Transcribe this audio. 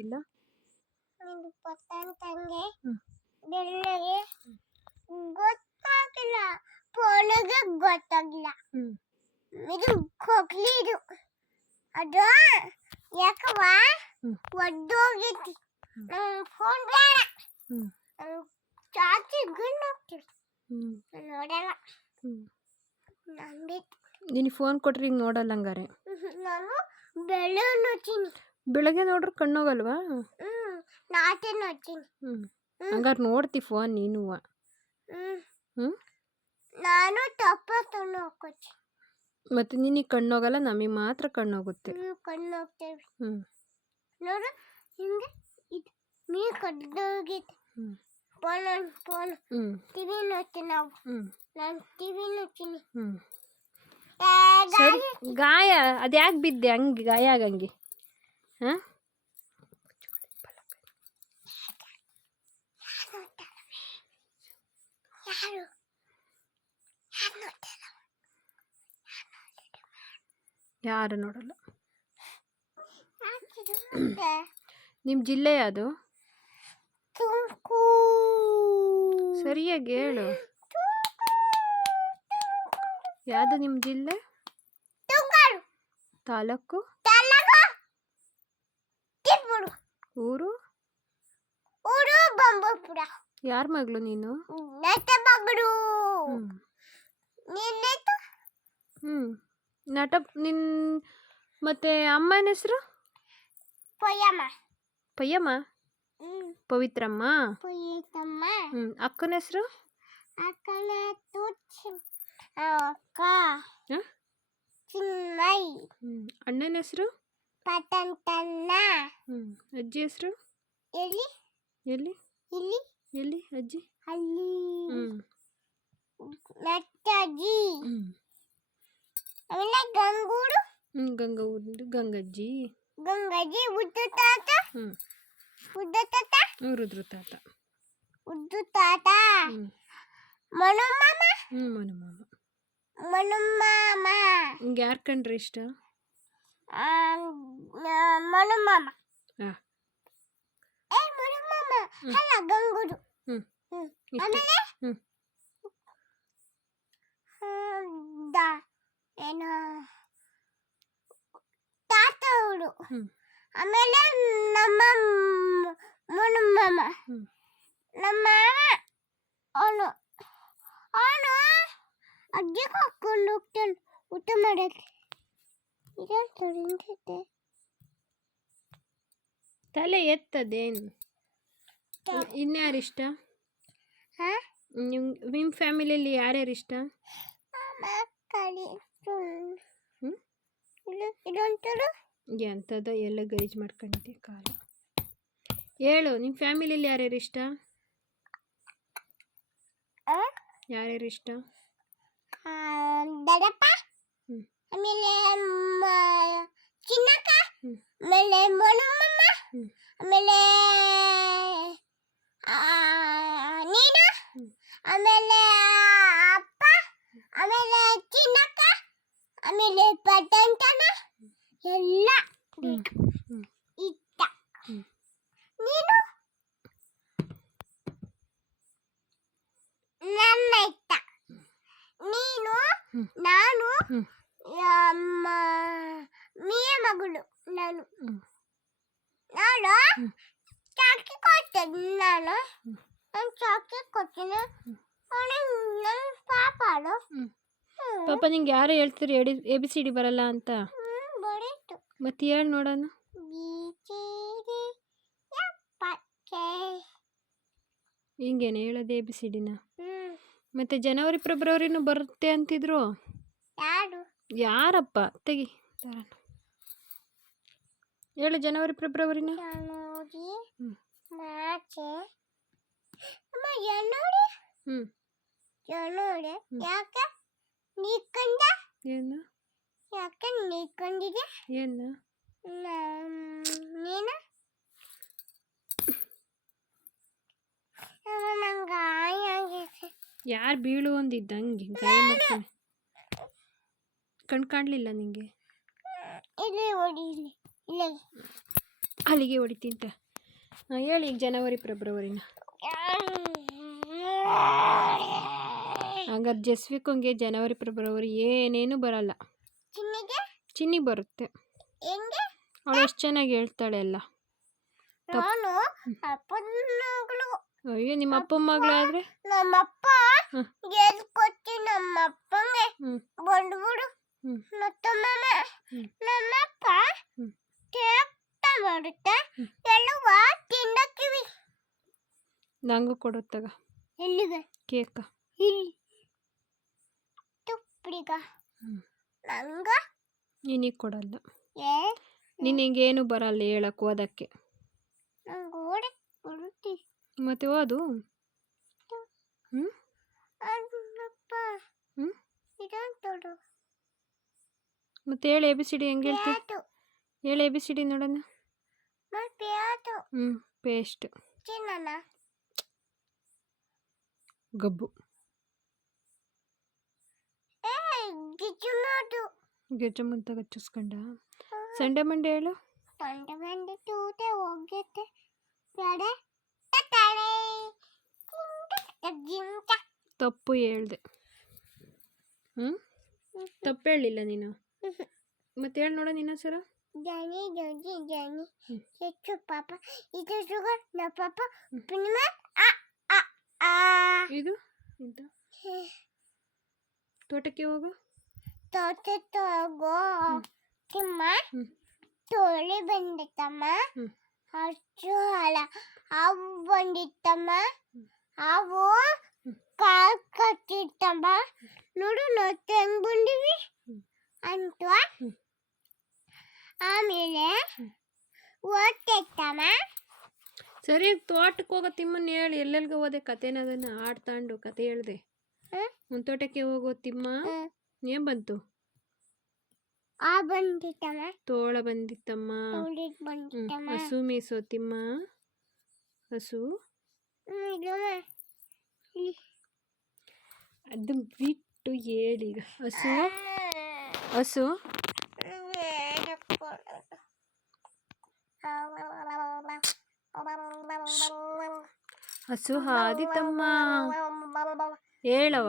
ಇಲ್ಲ ನಿಂದು ಪತ್ತಂತಂಗೆ ಹ್ಮ್ ಬೆಳ್ಳಗೆ ಗೊತ್ತಾಗಿಲ್ಲ ಫೋನಿಗೆ ಗೊತ್ತಾಗಿಲ್ಲ. ಹ್ಮ್ ಇದು ಕೊಕ್ಲಿ ಇದು ಅದು ಯಾಕವ್ವ ಹ್ಮ್ ಒದ್ದೋಗೈತಿ. ಫೋನ್ ಬೇಡ, ಹ್ಮ್ ಚಾರ್ಜಿಗೆ ಗಂಡು ಹೋಗ್ತೀವಿ, ಹ್ಮ್ ನೋಡಲ್ಲ. ಹ್ಮ್ ನಾನು ಬೇಕು, ನಿನಗೆ ಫೋನ್ ಕೊಟ್ರೆ ಹಿಂಗೆ ನೋಡಲ್ಲ ಹಂಗಾರೆ. ನಾನು ಬೆಳೆ ನೋಡ್ತೀನಿ. ಬೆಳಗ್ಗೆ ನೋಡ್ರೆ ಕಣ್ಣೋಗಲ್ವಾ? ನಾಟೆ ನೋಡ್ತೀನಿ. ಹಂಗಾರೆ ನೋಡ್ತಿ ಫೋನ್ ನೀನು. ಹ್ಞೂ ನಾನು ತಪ್ಪತ್ತನ್ನು ಹೋಗ್ತೀನಿ. ಮತ್ತು ನಿನಗೆ ಕಣ್ಣೋಗಲ್ಲ, ನಮಗೆ ಮಾತ್ರ ಕಣ್ಣೋಗುತ್ತೆ. ಕಣ್ಣು ಹೋಗ್ತೇವೆ. ನೋಡು ಹಿಂಗೆ ಇದು ನೀರು ಕಡ್ದೋಗೈತೆ. ಫೋನ್ ಟಿವಿ ನೋಡ್ತೀನಿ ನಾವು. ನಾನು ಟಿವಿ ನೋಡ್ತೀನಿ. ಸರಿ, ಗಾಯ ಅದು ಯಾಕೆ ಬಿದ್ದೆ ಹಂಗೆ ಗಾಯ ಆಗಂಗೆ? ಹಾಂ ಯಾರು ನೋಡಲ್ಲ. ನಿಮ್ಮ ಜಿಲ್ಲೆ ಯಾವುದು? ಸರಿಯಾಗಿ ಹೇಳು. ಯಾವುದು ನಿಮ್ಮ ಜಿಲ್ಲೆ? ತಾಲೂಕು? ಊರು? ಊರು ಬಂಬಪುರ. ಯಾರ ಮಗಳು ನೀನು? ಮಗಳು. ನಟ ನಿನ್ನ ಮತ್ತೆ ಅಮ್ಮನ ಹೆಸರು? ಪೊಯ್ಯಮ್ಮ. ಪಯ್ಯಮ್ಮ? ಪವಿತ್ರಮ್ಮ? ಪೊಯ್ಯಮ್ಮ. ಅಕ್ಕನ ಹೆಸರು? ಅಕ್ಕನ ಅಕ್ಕ ಚಿನ್ಮಯ್. ಅಣ್ಣನ ಹೆಸರು? ಪತಂತಣ್ಣ. ಅಜ್ಜಿ ಹೆಸರು? ಎಲ್ಲಿ ಎಲ್ಲಿ ಇಲ್ಲಿ ಎಲ್ಲಿ ಅಜ್ಜಿ? ಅಲ್ಲಿ ನಟ್ಟಜ್ಜಿ. ಆಮೇಲೆ ಗಂಗೂರು. ಗಂಗೂರು ಗಂಗಜ್ಜಿ. ಗಂಗಜ್ಜಿ ಉದ್ದ ತಾತ. ಉದ್ದ ತಾತ. ರುದ್ರ ತಾತ. ಉದ್ದು ತಾತ. ಮನುಮಾಮ. ಮನುಮಾಮ. ಮನುಮಾಮ. ನಿಂಗೆ ಯಾರು ಕಂಡ್ರೆ ಇಷ್ಟ? ಮನುಮಾಮ. ಹಾಂ ಮನುಮಾಮ ಅಲ್ಲ ಗಂಗೂರು. ಆಮೇಲೆ ಏನು ತಾತ ಅವರು. ಆಮೇಲೆ ನಮ್ಮ ಮನುಮಾಮ. ನಮ್ಮ ಅವನು ಅವನು ಅಜ್ಜಿಗೆ ಹಾಕೊಂಡು ಹೋಗ್ತಾನೆ ಊಟ ಮಾಡೋಕ್ಕೆ. ಇದೊಂದು ತಲೆ ಎತ್ತದೇನು? ಇನ್ಯಾರಿಷ್ಟ? ನಿಮ್ಮ ಫ್ಯಾಮಿಲಿಯಲ್ಲಿ ಯಾರ್ಯಾರು ಇಷ್ಟ? ಎಂಥದ್ದು ಎಲ್ಲ ಗಲೀಜು ಮಾಡ್ಕೊಂಡಿದ್ದೆ ಕಾಲ. ಹೇಳು, ನಿಮ್ಮ ಫ್ಯಾಮಿಲಿಯಲ್ಲಿ ಯಾರ್ಯಾರು ಇಷ್ಟ? ಯಾರ್ಯಾರು ಇಷ್ಟ? ದೊಡ್ಡಪ್ಪ, ಆಮೇಲೆ ಚಿನ್ನಕ್ಕ, ಆಮೇಲೆ ಮನುಮಮ್ಮ, ಆಮೇಲೆ ನೀನು, ಆಮೇಲೆ ಅಪ್ಪ, ಆಮೇಲೆ ಚಿನ್ನಕ್ಕ, ಆಮೇಲೆ ಪಟ್ಟಂತನ ಎಲ್ಲ ಇಷ್ಟ. ನೀನು ನನ್ನ ಇಷ್ಟ. ನೀನು ನಾನು ಮೀಯ ಮಗಳು. ನಾನು ಚಾಕಿ ಕೊಡ್ತೇನೆ. ನಾನು ಚಾಕಿ ಕೊಡ್ತೀನಿ. ನನ್ನ ಪಾಪಾಡು. ಪಾಪ ನಿಂಗೆ ಯಾರು ಹೇಳ್ತೀರಿ ABCD ಬರಲ್ಲ ಅಂತ? ಬರೀತು. ಮತ್ತೆ ಹೇಳಿ ನೋಡೋಣ. ಹಿಂಗೇನೆ ಹೇಳೋದು ABCDನ? ಮತ್ತೆ ಜನವರಿ ಫೆಬ್ರವರಿನೂ ಬರುತ್ತೆ ಅಂತಿದ್ರು. ಯಾರಪ್ಪ? ತೆಗಿ ಹೇಳು ಜನವರಿ ಫೆಬ್ರವರಿನ. ಜನವರಿ ಯಾಕೆ ನೀಕಂಡ? ಏನು ಯಾಕೆ ನೀಕೊಂಡಿದೆ? ಏನು ನೀನು ನಂಗೆ ಗಾಯ ಆಗೈತೆ. ಯಾರು ಬೀಳು ಒಂದಿದ್ದಂಗೆ ಗಾಯ ಮಾಡ್ತಾನೆ. ಕಣ್ ಕಾಣಲಿಲ್ಲ ನಿಂಗೆ? ಇಲ್ಲಿ ಓಡಿ ಇಲ್ಲಿ. ಅಲ್ಲಿಗೆ ಹೊಡಿತೀಂತ. ಹೇಳಿ ಈಗ ಜನವರಿ ಫೆಬ್ರವರಿನ. ಹಂಗಾರೆ ಜಸ್ವಿಕಂಗೆ ಜನವರಿ ಫೆಬ್ರವರಿ ಏನೇನು ಬರಲ್ಲ. ಚಿನ್ನಿಗೆ ಚಿನ್ನಿ ಬರುತ್ತೆ. ಹೆಂಗೆ ಅವಳು ಎಷ್ಟು ಚೆನ್ನಾಗಿ ಹೇಳ್ತಾಳೆ ಎಲ್ಲ. ನಾನು ಅಪ್ಪನ ಮಗಳು. ಅಯ್ಯೋ ನಿಮ್ಮ ಅಪ್ಪನ ಮಗಳಾದ್ರೆ ನಮ್ಮಪ್ಪ ಹ್ಮ್. ಗೆಲ್ಕೊಚ್ಚಿ ನಮ್ಮಪ್ಪಂಗೆ ಹ್ಞೂ ಬಂದ್ಬಿಡು ಹ್ಞೂ ಮತ್ತೊಮ್ಮೆ ಹ್ಮ್. ನಮ್ಮಪ್ಪ ಹ್ಮ್. ಕೇಕ್ತ ಮಾಡುತ್ತೆ ಹ್ಮ್. ಎಲ್ಲುವ ತಿನ್ನಕ್ಕಿವಿ ನಂಗೂ ಕೊಡುತ್ತಾಗ ಎಲ್ಲಿಗೆ ಕೇಕ. ಇಲ್ಲಿ ತುಪ್ಪಡಿಗ ಹ್ಞೂ ನಂಗ ನಿನಗೆ ಕೊಡಲ್ಲ. ಏ ನಿನಗೇನು ಬರಲ್ಲ ಹೇಳಕ್ಕೆ ಓದಕ್ಕೆ. ನಂಗೆ ಓಡಿ ಬರುತ್ತಿ ಮತ್ತೆ ಓದು. ಹ್ಞೂ ಅದನ್ನಪ್ಪ ಹ್ಞೂ ಇದೊಂದು ಮತ್ತೆ ಹೇಳು ಎ ಬಿ ಸಿ ಡಿ ಹೆಂಗೆ ಹೇಳ್ತೀವಿ. ಪ್ಯಾಟು ಹೇಳು ಎ ಬಿ ಸಿ ಡಿ ನೋಡೋಣ. ಮತ್ತೆ ಪ್ಯಾಟು ಹ್ಞೂ ಪೇಸ್ಟ್ ಚಿನ್ನನ ಗಬ್ಬು ಏ ಗಿಜ್ಜು ಮಾಡು ಗೆಜ್ಜೆ ಮುಂತಾಗ ಹಚ್ಚಿಸ್ಕೊಂಡ. ಸಂಡೆ ಮಂಡೆ ಹೇಳು. ತೊಂಡೆ ಬಂದು ತೂತೆ ಹೋಗುತ್ತೆ ತಡೆ ತಡೆ ಜಿಂಟ ತಪ್ಪು ಹೇಳ್ದೆ. ಹ್ಞೂ ತಪ್ಪು ಹೇಳಿಲ್ಲ ನೀನು. ಮತ್ತೆ ಹೇಳಿ ನೋಡೋಣ ಇನ್ನೊಂದ್ಸಲ. ಜನಿ ಜನಿ ಜನಿ ಹ್ಮ್. ಹೆಚ್ಚು ಪಾಪ ಇದು ಶುಗರ್ ನ ಪಾಪ ಪಿನ್ಮ ಆ ಆ ಆ ಇದು ಎಂತ ತೋಟಕ್ಕೆ ಹೋಗು. ತೋಟ ತಗೋ ತಿಮ್ಮ ಹ್ಞೂ ತೋಳಿ ಬಂದಿತ್ತಮ್ಮ ಹ್ಞೂ ಅಷ್ಟು ಹಾಲ ಹಾವು ಬಂದಿತ್ತಮ್ಮ ಹ್ಮ್. ಹಾವು ಹ್ಮ್. ಕಾಲ್ ಕಟ್ಟಿತ್ತಮ್ಮ ನೋಡು ನೋಡ್ತಾ ಹೆಂಗ್ ಬಂದಿವಿ ಹ್ಮ್. ಅಂತ ಹ್ಮ್. ಆಮೇಲೆ ಹ್ಮ್. ಓದ್ತೈತಮ್ಮ ಸರಿ ತೋಟಕ್ಕೆ ಹೋಗೋ ತಿಮ್ಮನ್ನ ಹೇಳಿ ಎಲ್ಲೆಲ್ಗೆ ಹೋದೆ ಕತೆನ ಅದನ್ನು ಆಡ್ತಾಂಡು ಕತೆ ಹೇಳ್ದೆ. ಒಂದು ತೋಟಕ್ಕೆ ಹೋಗೋ ತಿಮ್ಮ ಏನು ಬಂತು. ಆ ಬಂದಿತ್ತಮ್ಮ ತೋಳ ಬಂದಿತ್ತಮ್ಮ. ತೋಳಿಗ್ ಬಂದಿತ್ತಮ್ಮ ಹಸು ಮೇಸೋ ತಿಮ್ಮ. ಹಸು ಅದು ಬಿಟ್ಟು ಹೇಳೀಗ. ಹಸು ಹಸು ಹಸು ಹಾದಿತಮ್ಮ ಹೇಳವ.